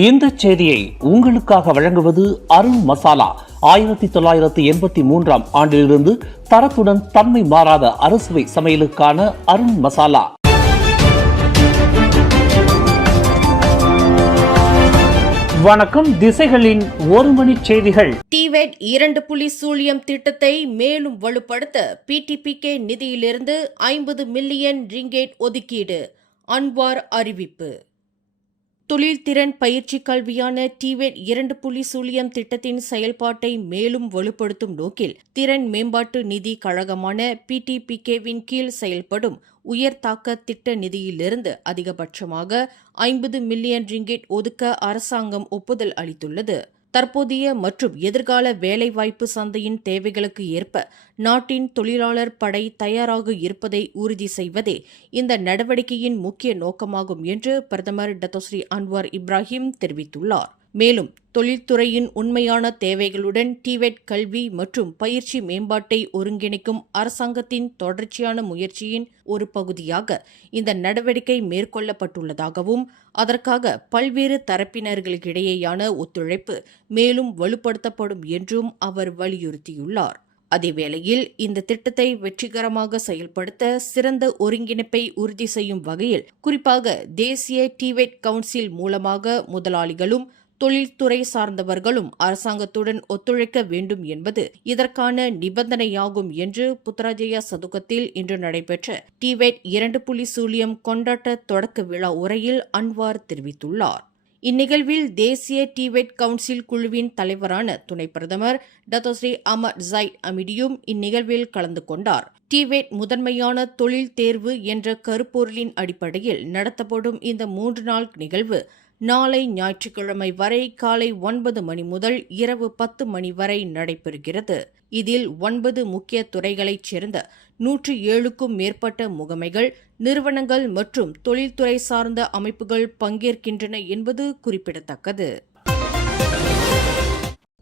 இந்த செய்தியை உங்களுக்காக வழங்குவது அருண் மசாலா. 1983 ஆண்டிலிருந்து தரத்துடன் தன்மை மாறாத அறுசுவை சமையலுக்கான அருண் மசாலா. வணக்கம். திசைகளின் ஒரு மணி செய்திகள். டிவெட் 2.0 திட்டத்தை மேலும் வலுப்படுத்த PTPK நிதியிலிருந்து 50 மில்லியன் ரிங்கேட் ஒதுக்கீடு. அன்வார் அறிவிப்பு. தொழில்திறன் பயிற்சி கல்வியான டிவெட் 2.0 திட்டத்தின் செயல்பாட்டை மேலும் வலுப்படுத்தும் நோக்கில் திறன் மேம்பாட்டு நிதி கழகமான PTPKவின் கீழ் செயல்படும் உயர்தாக்க திட்ட நிதியிலிருந்து அதிகபட்சமாக 50 மில்லியன் ரிங்கேட் ஒதுக்க அரசாங்கம் ஒப்புதல் அளித்துள்ளது. தற்போதைய மற்றும் எதிர்கால வேலைவாய்ப்பு சந்தையின் தேவைகளுக்கு ஏற்ப நாட்டின் தொழிலாளர் படை தயாராக இருப்பதை உறுதி செய்வதே இந்த நடவடிக்கையின் முக்கிய நோக்கமாகும் என்று பிரதமர் டத்தோஸ்ரீ அன்வார் இப்ராஹிம் தெரிவித்துள்ளார். மேலும் தொழில்துறையின் உண்மையான தேவைகளுடன் டிவெட் கல்வி மற்றும் பயிற்சி மேம்பாட்டை ஒருங்கிணைக்கும் அரசாங்கத்தின் தொடர்ச்சியான முயற்சியின் ஒரு பகுதியாக இந்த நடவடிக்கை மேற்கொள்ளப்பட்டுள்ளதாகவும் அதற்காக பல்வேறு தரப்பினர்களுக்கிடையேயான ஒத்துழைப்பு மேலும் வலுப்படுத்தப்படும் என்றும் அவர் வலியுறுத்தியுள்ளார். அதேவேளையில் இந்த திட்டத்தை வெற்றிகரமாக செயல்படுத்த சிறந்த ஒருங்கிணைப்பை உறுதி செய்யும் வகையில் குறிப்பாக தேசிய டிவெட் கவுன்சில் மூலமாக முதலாளிகளும் தொழில்துறை சார்ந்தவர்களும் அரசாங்கத்துடன் ஒத்துழைக்க வேண்டும் என்பது இதற்கான நிபந்தனையாகும் என்று புத்ராஜயா சதுக்கத்தில் இன்று நடைபெற்ற டிவெட் 2.0 கொண்டாட்ட தொடக்க விழா உரையில் அன்வார் தெரிவித்துள்ளார். இந்நிகழ்வில் தேசிய டிவெட் கவுன்சில் குழுவின் தலைவரான துணை பிரதமர் டத்தோஸ்ரீ அமர் ஜைட் அமிடியும் இந்நிகழ்வில் கலந்து கொண்டார். டிவெட் முதன்மையான தொழில் தேர்வு என்ற கருப்பொருளின் அடிப்படையில் நடத்தப்படும் இந்த 3 நாள் நிகழ்வு நாளை ஞாயிற்றுக்கிழமை வரை காலை 9 மணி முதல் இரவு 10 மணி வரை நடைபெறுகிறது. இதில் 9 முக்கிய துறைகளைச் சேர்ந்த 107க்கும் மேற்பட்ட முகமைகள், நிறுவனங்கள் மற்றும் தொழில்துறை சார்ந்த அமைப்புகள் பங்கேற்கின்றன என்பது குறிப்பிடத்தக்கது.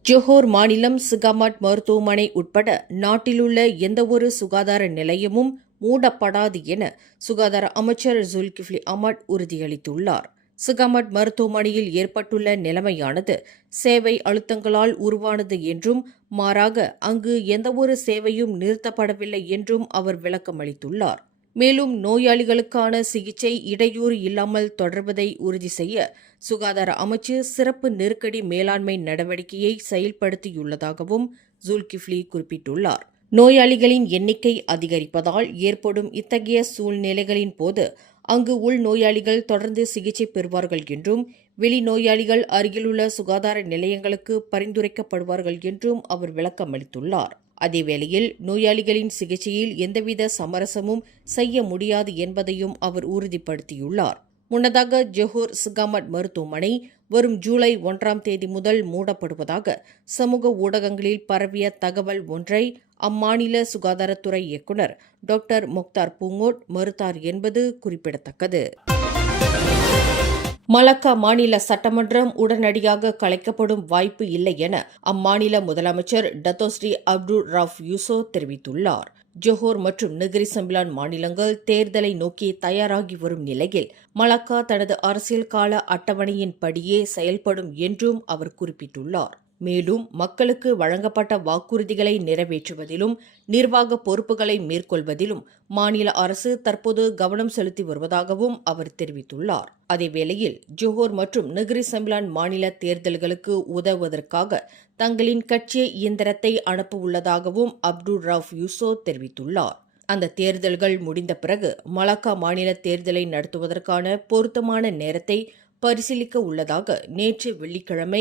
ஜோஹர் மாநிலம் சிகாமாட் மருத்துவமனை உட்பட நாட்டிலுள்ள எந்தவொரு சுகாதார நிலையமும் மூடப்படாது என சுகாதார அமைச்சர் ஜுல்கிஃப்லி அஹ்மத் உறுதியளித்துள்ளார். சிகாமட் மருத்துவமனையில் ஏற்பட்டுள்ள நிலைமையானது சேவை அழுத்தங்களால் உருவானது என்றும் மாறாக அங்கு எந்தவொரு சேவையும் நிறுத்தப்படவில்லை என்றும் அவர் விளக்கமளித்துள்ளார். மேலும் நோயாளிகளுக்கான சிகிச்சை இடையூறு இல்லாமல் தொடர்வதை உறுதி செய்ய சுகாதார அமைச்சு சிறப்பு நெருக்கடி மேலாண்மை நடவடிக்கையை செயல்படுத்தியுள்ளதாகவும் ஜுல்கிஃப்லி குறிப்பிட்டுள்ளார். நோயாளிகளின் எண்ணிக்கை அதிகரிப்பதால் ஏற்படும் இத்தகைய சூழ்நிலைகளின் போது அங்கு உள்நோயாளிகள் தொடர்ந்து சிகிச்சை பெறுவார்கள் என்றும் வெளிநோயாளிகள் அருகிலுள்ள சுகாதார நிலையங்களுக்கு பரிந்துரைக்கப்படுவார்கள் என்றும் அவர் விளக்கமளித்துள்ளார். அதேவேளையில் நோயாளிகளின் சிகிச்சையில் எந்தவித சமரசமும் செய்ய முடியாது என்பதையும் அவர் உறுதிப்படுத்தியுள்ளார். முன்னதாக ஜோஹர் சிகாமட் மருத்துவமனை வரும் ஜூலை 1ஆம் தேதி முதல் மூடப்படுவதாக சமூக ஊடகங்களில் பரவிய தகவல் ஒன்றை அம்மாநில சுகாதாரத்துறை இயக்குநர் டாக்டர் மொக்தார் பூங்கோட் மறுத்தார் என்பது குறிப்பிடத்தக்கது. மலாக்கா மாநில சட்டமன்றம் உடனடியாக கலைக்கப்படும் வாய்ப்பு இல்லை என அம்மாநில முதலமைச்சர் டத்தோஸ்ரீ அப்துல் ரவுஃப் யூசோ தெரிவித்துள்ளார். ஜோஹர் மற்றும் நெகிரி சம்பிலான் மாநிலங்கள் தேர்தலை நோக்கி தயாராகி வரும் நிலையில் மலாக்கா தனது அரசியல் கால அட்டவணையின்படியே செயல்படும் என்றும் அவர் குறிப்பிட்டுள்ளார். மேலும் மக்களுக்கு வழங்கப்பட்ட வாக்குறுதிகளை நிறைவேற்றுவதிலும் நிர்வாக பொறுப்புகளை மேற்கொள்வதிலும் மாநில அரசு தற்போது கவனம் செலுத்தி வருவதாகவும் அவர் தெரிவித்துள்ளார். அதேவேளையில் ஜோஹர் மற்றும் நெகிரி சம்பிலான் மாநில தேர்தல்களுக்கு உதவுவதற்காக தங்களின் கட்சி இயந்திரத்தை அனுப்ப உள்ளதாகவும் அப்துல் ரவுஃப் யூசோ தெரிவித்துள்ளார். அந்த தேர்தல்கள் முடிந்த பிறகு மலாக்கா மாநில தேர்தலை நடத்துவதற்கான பொருத்தமான நேரத்தை பரிசீலிக்க உள்ளதாக நேற்று வெள்ளிக்கிழமை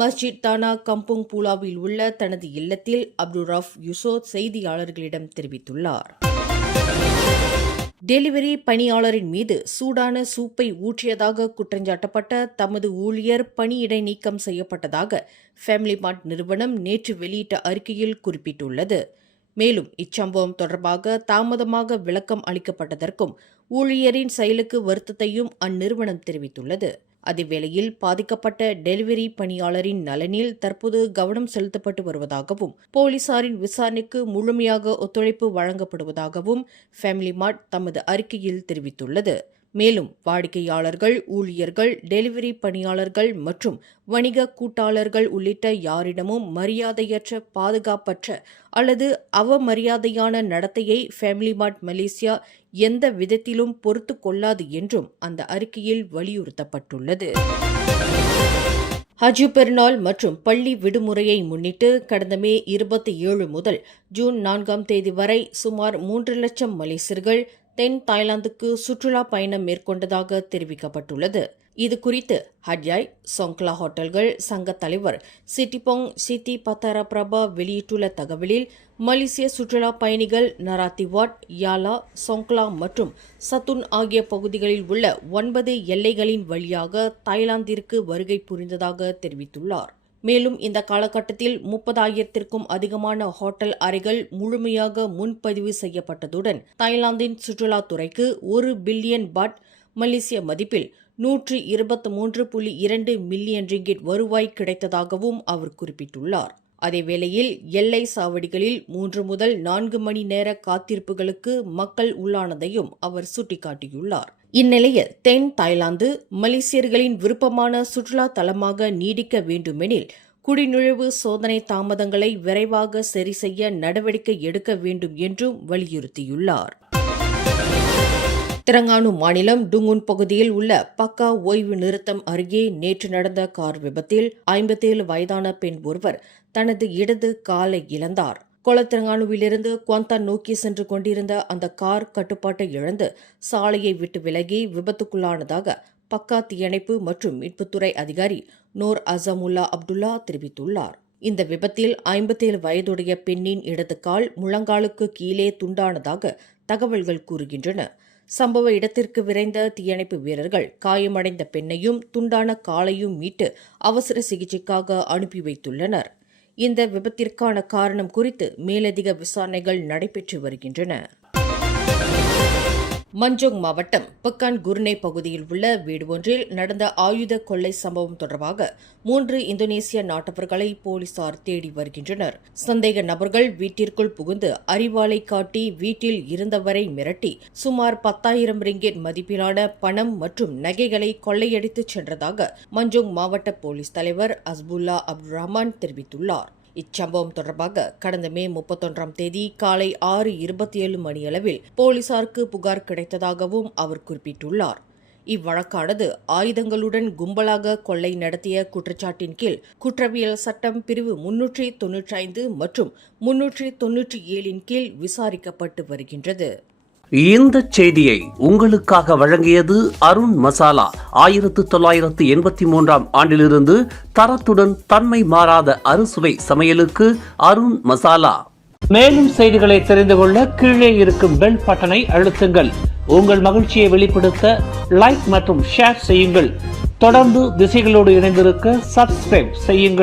மஸ்ஜித் தானா கம்புங் பூலாவில் உள்ள தனது இல்லத்தில் அப்துல் ரவுஃப் யூசோ செய்தியாளர்களிடம் தெரிவித்துள்ளார். டெலிவரி பணியாளரின் மீது சூடான சூப்பை ஊற்றியதாக குற்றஞ்சாட்டப்பட்ட தமது ஊழியர் பணியிடை நீக்கம் செய்யப்பட்டதாக ஃபேமிலி மார்ட் நிறுவனம் நேற்று வெளியிட்ட அறிக்கையில் குறிப்பிட்டுள்ளது. மேலும் இச்சம்பவம் தொடர்பாக தாமதமாக விளக்கம் அளிக்கப்பட்டதற்கும் ஊழியரின் செயலுக்கு வருத்தத்தையும் அந்நிறுவனம் தெரிவித்துள்ளது. அதேவேளையில் பாதிக்கப்பட்ட டெலிவரி பணியாளரின் நலனில் தற்போது கவனம் செலுத்தப்பட்டு வருவதாகவும் போலீசாரின் விசாரணைக்கு முழுமையாக ஒத்துழைப்பு வழங்கப்படுவதாகவும் ஃபேமிலி மார்ட் தமது அறிக்கையில் தெரிவித்துள்ளது. மேலும் வாடிக்கையாளர்கள், ஊழியர்கள், டெலிவரி பணியாளர்கள் மற்றும் வணிக கூட்டாளர்கள் உள்ளிட்ட யாரிடமும் மரியாதையற்ற, பாதுகாப்பற்ற அல்லது அவமரியாதையான நடத்தையை ஃபேமிலி மார்ட் மலேசியா எந்த விதத்திலும் பொறுத்து கொள்ளாது என்றும் அந்த அறிக்கையில் வலியுறுத்தப்பட்டுள்ளது. ஹஜ் பெருநாள் மற்றும் பள்ளி விடுமுறையை முன்னிட்டு கடந்த மே 27 முதல் ஜூன் 4ஆம் தேதி வரை சுமார் 3 லட்சம் மலேசியர்கள் தென் தாய்லாந்துக்கு சுற்றுலா பயணம் மேற்கொண்டதாக தெரிவிக்கப்பட்டுள்ளது. இதுகுறித்து ஹட்யாய் சொங்க்லா ஹோட்டல்கள் சங்க தலைவர் சிட்டிபோங் சிட்டி பத்தாரா பிரபா வெளியிட்டுள்ள தகவலில், மலேசிய சுற்றுலா பயணிகள் நராத்திவாட், யாலா, சொங்க்லா மற்றும் சத்துன் ஆகிய பகுதிகளில் உள்ள 9 எல்லைகளின் வழியாக தாய்லாந்திற்கு வருகை புரிந்ததாக தெரிவித்துள்ளார். மேலும் இந்த காலகட்டத்தில் 30,000த்திற்கும் அதிகமான ஹோட்டல் அறைகள் முழுமையாக முன்பதிவு செய்யப்பட்டதுடன் தாய்லாந்தின் சுற்றுலாத்துறைக்கு 1 பில்லியன் பாட் மலேசிய மதிப்பில் 123.2 மில்லியன் ரிங்கிட் வருவாய் கிடைத்ததாகவும் அவர் குறிப்பிட்டுள்ளார். அதேவேளையில் எல்லை சாவடிகளில் 3 முதல் 4 மணி நேர காத்திருப்புகளுக்கு மக்கள் உள்ளானதையும் அவர் சுட்டிக்காட்டியுள்ளார். இந்நிலையில் தென் தாய்லாந்து மலேசியர்களின் விருப்பமான சுற்றுலா தலமாக நீடிக்க வேண்டுமெனில் குடிநுழைவு சோதனை தாமதங்களை விரைவாக சரி செய்ய நடவடிக்கை எடுக்க வேண்டும் என்றும் வலியுறுத்தியுள்ளார். தெலங்கானா மாநிலம் டுங்குன் பகுதியில் உள்ள பக்கா ஓய்வு நிறுத்தம் அருகே நேற்று நடந்த கார் விபத்தில் 57 வயதான பெண் ஒருவர் தனது இடது காலை இழந்தார். கொலத்திரங்கானுவிலிருந்து குவாந்தான் நோக்கி சென்று கொண்டிருந்த அந்த கார் கட்டுப்பாட்டை இழந்து சாலையை விட்டு விலகி விபத்துக்குள்ளானதாக பக்கா தீயணைப்பு மற்றும் மீட்புத்துறை அதிகாரி நூர் அசமுல்லா அப்துல்லா தெரிவித்துள்ளார். இந்த விபத்தில் 57 வயதுடைய பெண்ணின் இடது கால் முழங்காலுக்கு கீழே துண்டானதாக தகவல்கள் கூறுகின்றன. சம்பவ இடத்திற்கு விரைந்த தீயணைப்பு வீரர்கள் காயமடைந்த பெண்ணையும் துண்டான காலையும் மீட்டு அவசர சிகிச்சைக்காக அனுப்பி வைத்துள்ளனர். இந்த விபத்திற்கான காரணம் குறித்து மேலதிக விசாரணைகள் நடைபெற்று வருகின்றன. மஞ்சோங் மாவட்டம் பக்கான் குர்னே பகுதியில் உள்ள வீடு ஒன்றில் நடந்த ஆயுத கொள்ளை சம்பவம் தொடர்பாக 3 இந்தோனேசிய நாட்டவர்களை போலீசார் தேடி வருகின்றனர். சந்தேக நபர்கள் வீட்டிற்குள் புகுந்து அரிவாளை காட்டி வீட்டில் இருந்தவரை மிரட்டி சுமார் 10,000 ரிங்கெட் மதிப்பிலான பணம் மற்றும் நகைகளை கொள்ளையடித்துச் சென்றதாக மஞ்சோங் மாவட்ட போலீஸ் தலைவர் அஸ்புல்லா அப்துல் ரஹ்மான் தெரிவித்துள்ளார். இச்சம்பவம் தொடர்பாக கடந்த மே 31ஆம் தேதி காலை 6:27 மணியளவில் போலீசாருக்கு புகார் கிடைத்ததாகவும் அவர் குறிப்பிட்டுள்ளார். இவ்வழக்கானது ஆயுதங்களுடன் கும்பலாக கொள்ளை நடத்திய குற்றச்சாட்டின் கீழ் குற்றவியல் சட்டம் பிரிவு 395 மற்றும் 397 கீழ் விசாரிக்கப்பட்டு வருகின்றது. இந்த செய்தியை உங்களுக்காக வழங்கியது அருண் மசாலா. 1983ஆம் ஆண்டிலிருந்து தரத்துடன் தன்மை மாறாத அறுசுவை சமையலுக்கு அருண் மசாலா. மேலும் செய்திகளை தெரிந்து கொள்ள கீழே இருக்கும் பெல் பட்டனை அழுத்துங்கள். உங்கள் மகிழ்ச்சியை வெளிப்படுத்த லைக் மற்றும் ஷேர் செய்யுங்கள். தொடர்ந்து திசைகளோடு இணைந்திருக்க சப்ஸ்கிரைப் செய்யுங்கள்.